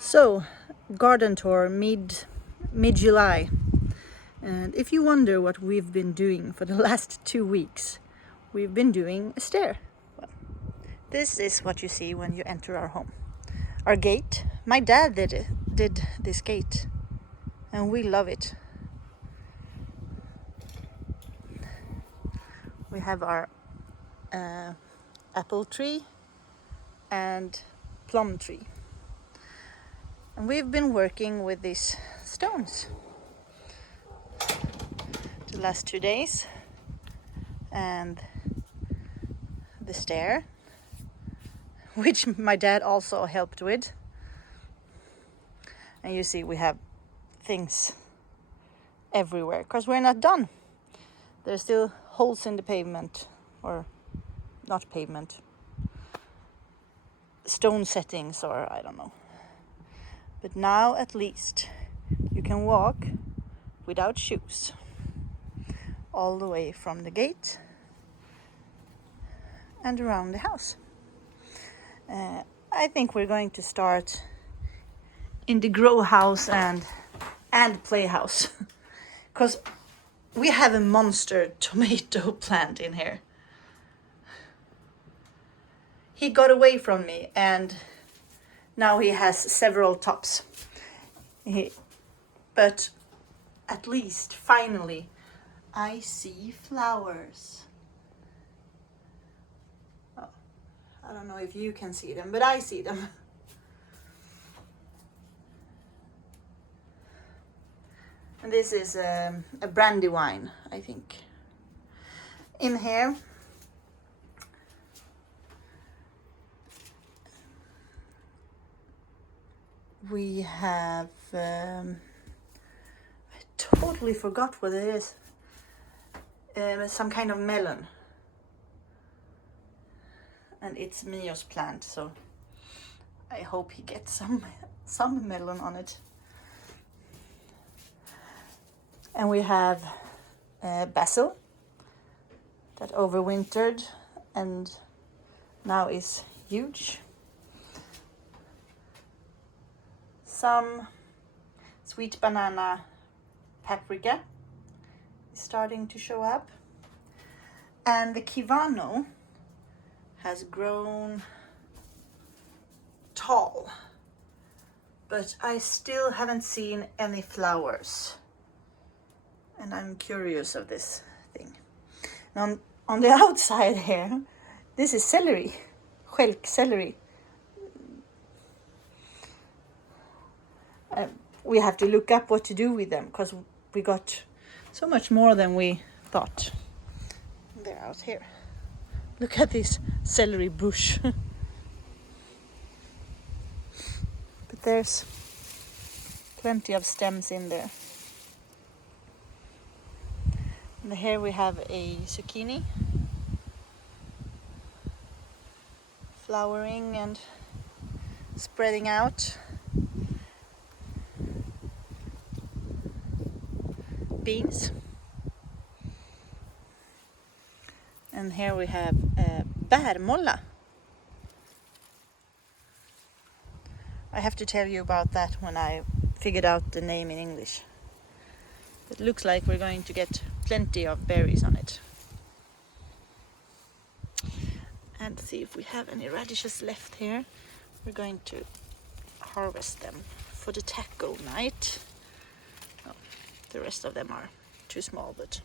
So, garden tour mid-July, and if you wonder what we've been doing for the last 2 weeks, we've been doing a stair. Well, this is what you see when you enter our home. Our gate. My dad did this gate, and we love it. We have our apple tree and plum tree. And we've been working with these stones the last 2 days, and the stair, which my dad also helped with. And you see we have things everywhere because we're not done. There's still holes in the pavement, or not pavement, stone settings, or I don't know. But now at least you can walk without shoes all the way from the gate and around the house. I think we're going to start in the grow house and playhouse because we have a monster tomato plant in here. He got away from me and now he has several tops. But at least finally I see flowers. Oh, I don't know if you can see them, but I see them. And this is a brandywine, I think. In here we have I totally forgot what it is. Some kind of melon, and it's Mio's plant, so I hope he gets some melon on it. And we have basil that overwintered and now is huge. Some sweet banana paprika is starting to show up. And the Kivano has grown tall, but I still haven't seen any flowers. And I'm curious of this thing. Now, on the outside here, this is celery, stjälkcelery. We have to look up what to do with them because we got so much more than we thought. They're out here. Look at this celery bush. But there's plenty of stems in there. And here we have a zucchini flowering and spreading out. Beans. And here we have bärmolla. I have to tell you about that when I figured out the name in English. It looks like we're going to get plenty of berries on it. And see if we have any radishes left here. We're going to harvest them for the taco night. Oh, the rest of them are too small, but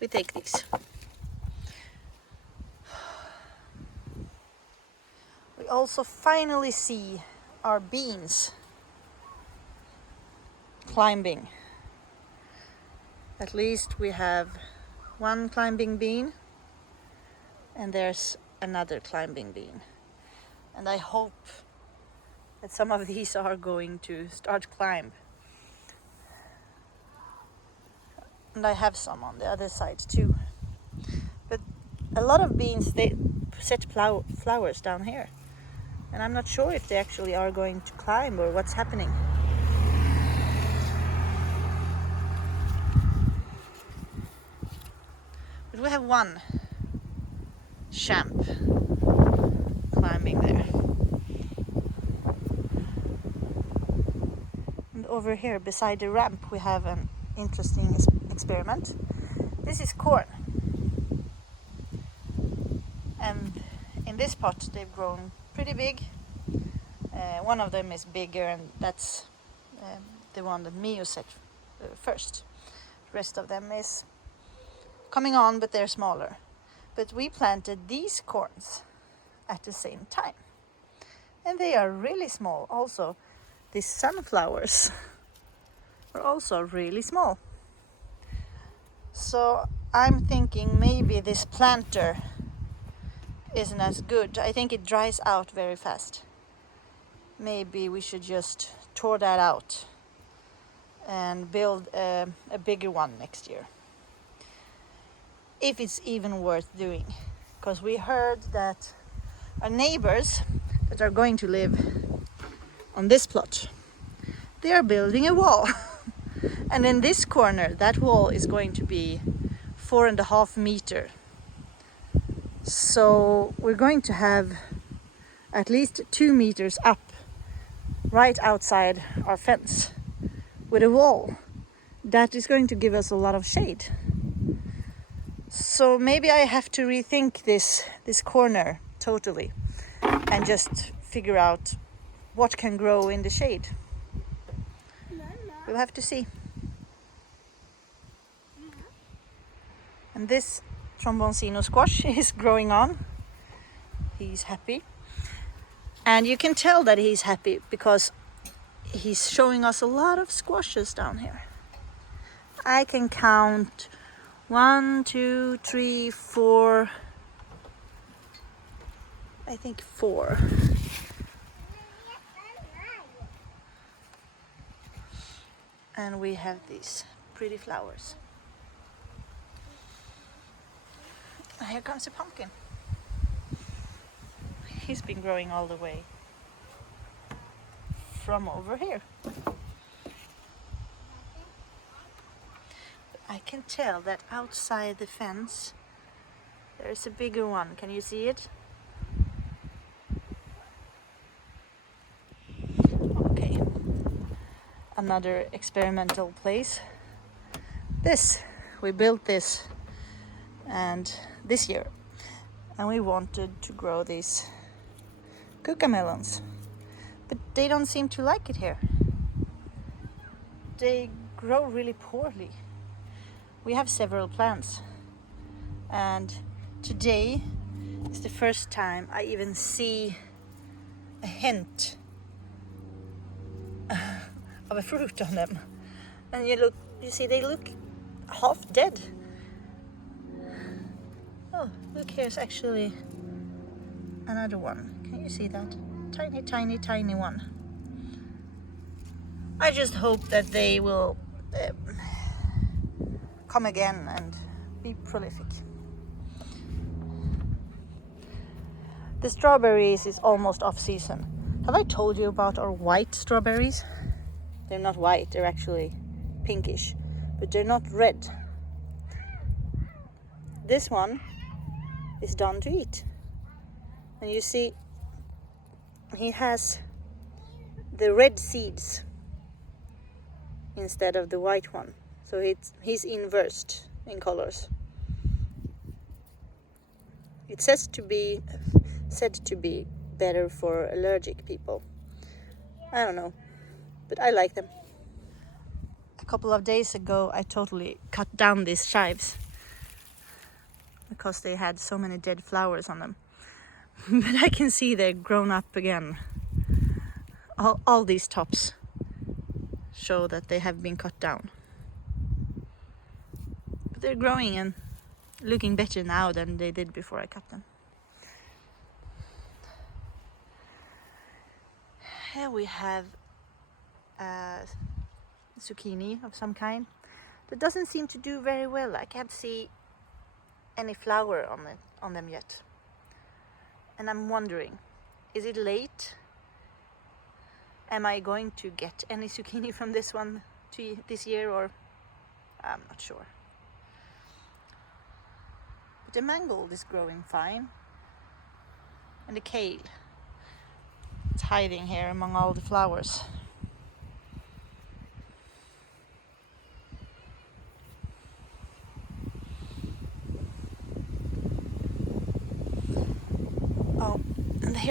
we take these. We also finally see our beans climbing. At least we have one climbing bean and there's another climbing bean. And I hope that some of these are going to start climb. And I have some on the other side too. But a lot of beans, they set flowers down here. And I'm not sure if they actually are going to climb or what's happening. But we have one champ climbing there. over here beside the ramp we have an interesting experiment. This is corn. And in this pot they've grown pretty big. One of them is bigger, and that's the one that Mio set first. The rest of them is coming on, but they're smaller. But we planted these corns at the same time, and they are really small. Also, these sunflowers are also really small. So I'm thinking maybe this planter isn't as good. I think it dries out very fast. Maybe we should just tore that out and build a bigger one next year, if it's even worth doing. Because we heard that our neighbors that are going to live on this plot, they are building a wall. And in this corner, that wall is going to be 4.5 meters. So we're going to have at least 2 meters up right outside our fence with a wall that is going to give us a lot of shade. So maybe I have to rethink this corner totally and just figure out what can grow in the shade. We'll have to see. And this Tromboncino squash is growing on. He's happy. And you can tell that he's happy because he's showing us a lot of squashes down here. I can count 1, 2, 3, 4. I think 4. And we have these pretty flowers. Here comes a pumpkin. He's been growing all the way from over here. I can tell that outside the fence there's a bigger one. Can you see it? Okay. Another experimental place. We built this and this year, and we wanted to grow these cucamelons, but they don't seem to like it here. They grow really poorly. We have several plants, and today is the first time I even see a hint of a fruit on them. And you see they look half dead. Oh, look, here's actually another one. Can you see that? Tiny, tiny, tiny one. I just hope that they will come again and be prolific. The strawberries is almost off season. Have I told you about our white strawberries? They're not white, they're actually pinkish, but they're not red. This one is done to eat. And you see, he has the red seeds instead of the white one. So he's inversed in colors. It said to be better for allergic people. I don't know, but I like them. A couple of days ago I totally cut down these chives because they had so many dead flowers on them. But I can see they're grown up again. All these tops show that they have been cut down. But they're growing and looking better now than they did before I cut them. Here we have zucchini of some kind that doesn't seem to do very well. I can't see any flower on them yet. And I'm wondering, is it late? Am I going to get any zucchini from this one this year, or I'm not sure. But the mangold is growing fine. And the kale, it's hiding here among all the flowers.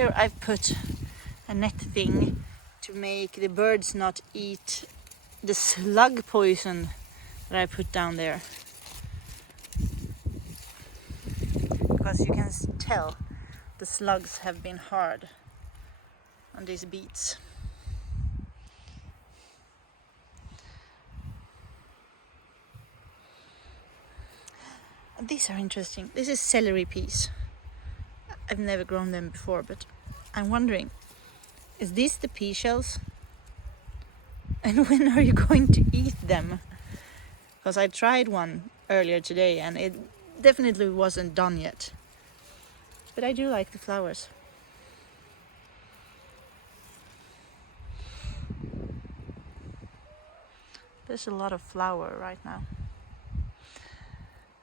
here I've put a net thing to make the birds not eat the slug poison that I put down there. Because you can tell the slugs have been hard on these beets. And these are interesting. This is celery peas. I've never grown them before, but I'm wondering, is this the pea shells? And when are you going to eat them? Because I tried one earlier today and it definitely wasn't done yet. But I do like the flowers. There's a lot of flower right now.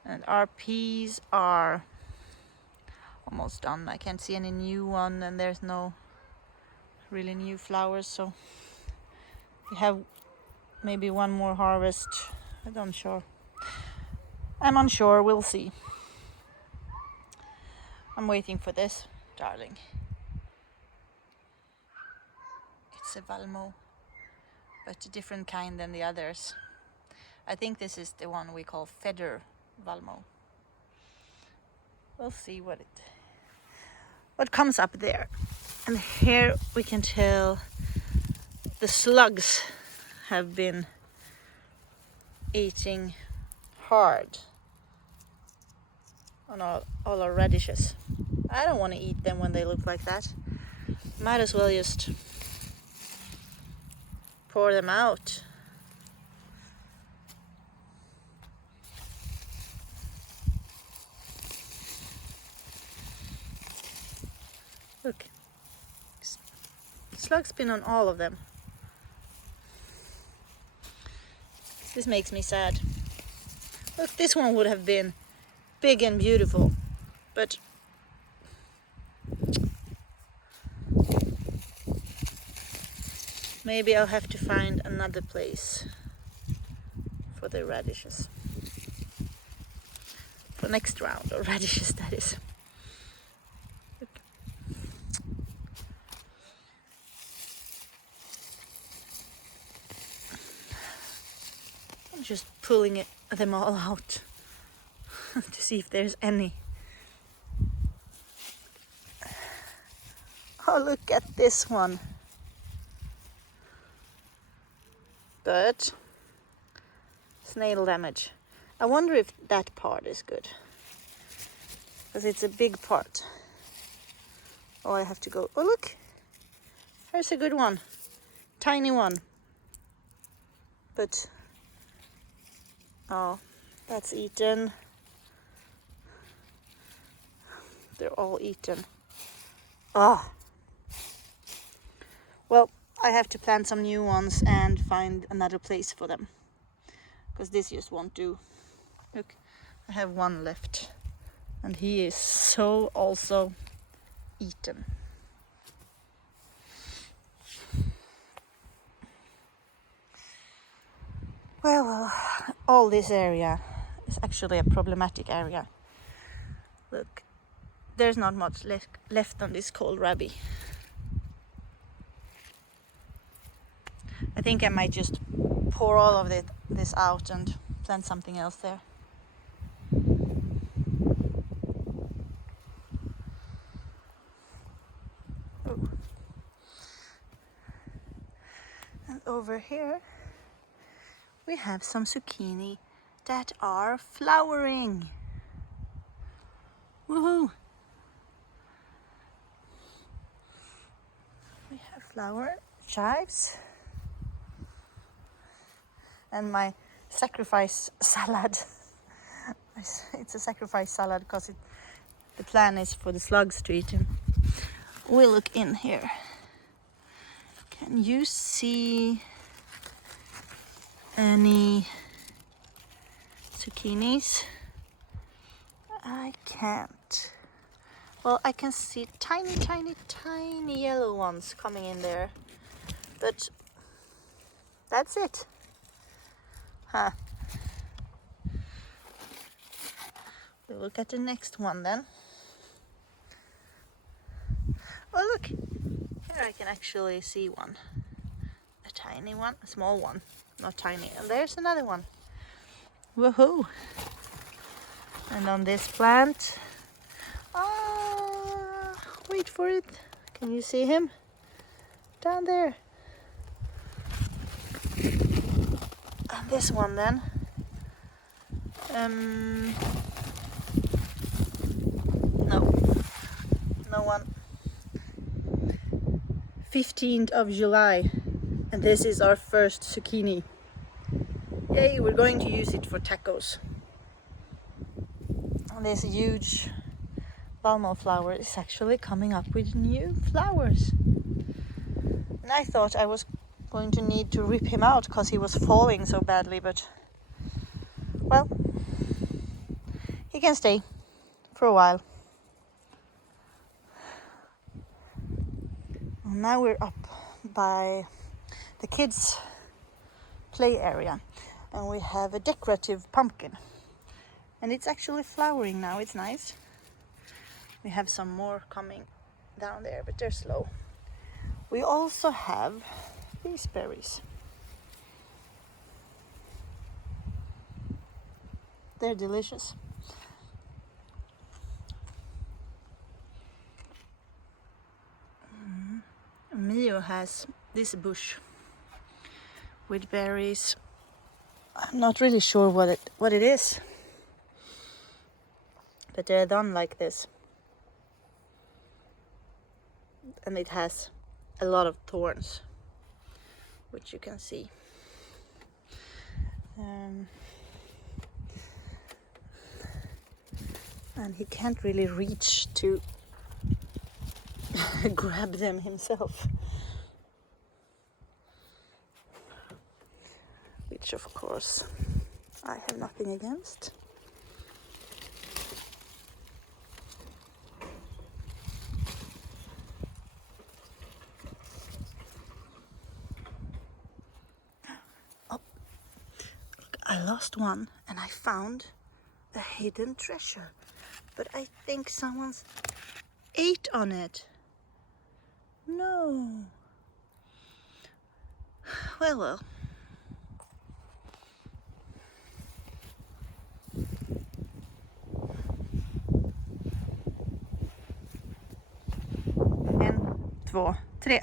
And our peas are almost done. I can't see any new one, and there's no really new flowers, so we have maybe one more harvest. I'm unsure, we'll see. I'm waiting for this, darling. It's a Valmo, but a different kind than the others. I think this is the one we call Feather Valmo. We'll see what comes up there. And here we can tell the slugs have been eating hard on all our radishes. I don't want to eat them when they look like that. Might as well just pour them out. Look, slugs been on all of them. This makes me sad. Look, this one would have been big and beautiful, but maybe I'll have to find another place for the radishes. For next round of radishes, that is. Look. I'm just pulling them all out to see if there's any. Oh, look at this one. But snail damage. I wonder if that part is good, because it's a big part. Oh, I have to go. Oh, look, there's a good one, tiny one. But oh, that's eaten. They're all eaten. Ah. Well, I have to plant some new ones and find another place for them, because this just won't do. Look, I have one left, and he is so also eaten. Well, all this area is actually a problematic area. Look, there's not much left on this kohlrabi. I think I might just pour all of this out and plant something else there. Oh. And over here we have some zucchini that are flowering. Woohoo! We have flower, chives, and my sacrifice salad. It's a sacrifice salad because the plan is for the slugs to eat them. We'll look in here. Can you see any zucchinis? I can't. Well, I can see tiny, tiny, tiny yellow ones coming in there, but that's it. Huh. We'll look at the next one then. Oh look, here I can actually see one. A tiny one, a small one, not tiny. And there's another one. Woohoo! And on this plant, wait for it. Can you see him? Down there. And this one then. No one. 15th of July, and this is our first zucchini. Yay, we're going to use it for tacos. And this huge balmo flower is actually coming up with new flowers. And I thought I was going to need to rip him out because he was falling so badly, but well, he can stay for a while. And now we're up by the kids' play area, and we have a decorative pumpkin, and it's actually flowering now. It's nice. We have some more coming down there, but they're slow. We also have these berries. They're delicious. Mio has this bush with berries. I'm not really sure what it is, but they're done like this, and it has a lot of thorns, which you can see. And he can't really reach to grab them himself, which of course I have nothing against. Oh, I lost one, and I found a hidden treasure, but I think someone's ate on it. No. Well. 1, 2, 3.